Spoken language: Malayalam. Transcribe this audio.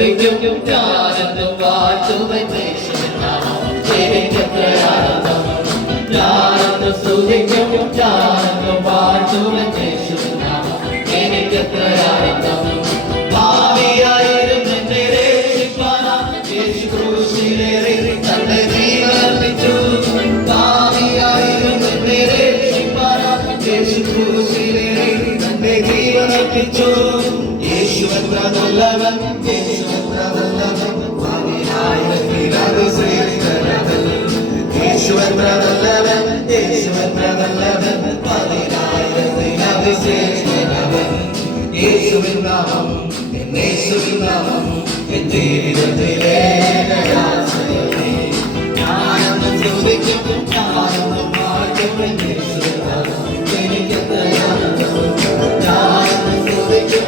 സ്തുതിക്കും ഞാനെന്നും വാഴ്ത്തുവൻ യേശുവിൻ നാമം എനിക്കെത്ര ആനന്ദം ഞാനെന്നും സ്തുതിക്കും ഞാനെന്നും വാഴ്ത്തുവൻ യേശുവിൻ നാമം എനിക്കെത്ര ആനന്ദം ഭാവിയായിരുന്നു എന്നെ രക്ഷിപ്പാനായി യേശു ക്രൂശിലേറി തന്റെ ജീവൻ അർപ്പിച്ചു ഭാവിയായിരുന്നു എന്നെ രക്ഷിപ്പാനായി യേശു ക്രൂശിലേറി തന്റെ ജീവൻ അർപ്പിച്ചു യേശുവെത്ര നല്ലവൻ യേശുവെത്ര നല്ലവൻ പതിനായിരത്തിലത് ശ്രീധരവൻ യേശുവെത്ര നല്ലവൻ യേശുവെത്ര നല്ലവൻ പതിനായിരത്തിലത് ശ്രീധരവൻ യേശുവിൻ നാമം യേശുവിൻ നാമം എൻ ജീവിതത്തിലെ ആശ്രയമേ ഞാനെന്നും സ്തുതിക്കും ഞാനെന്നും വാഴ്ത്തുവൻ യേശുവിൻ നാമം എനിക്കെത്ര ആനന്ദം ഞാനെന്നും സ്തുതിക്കും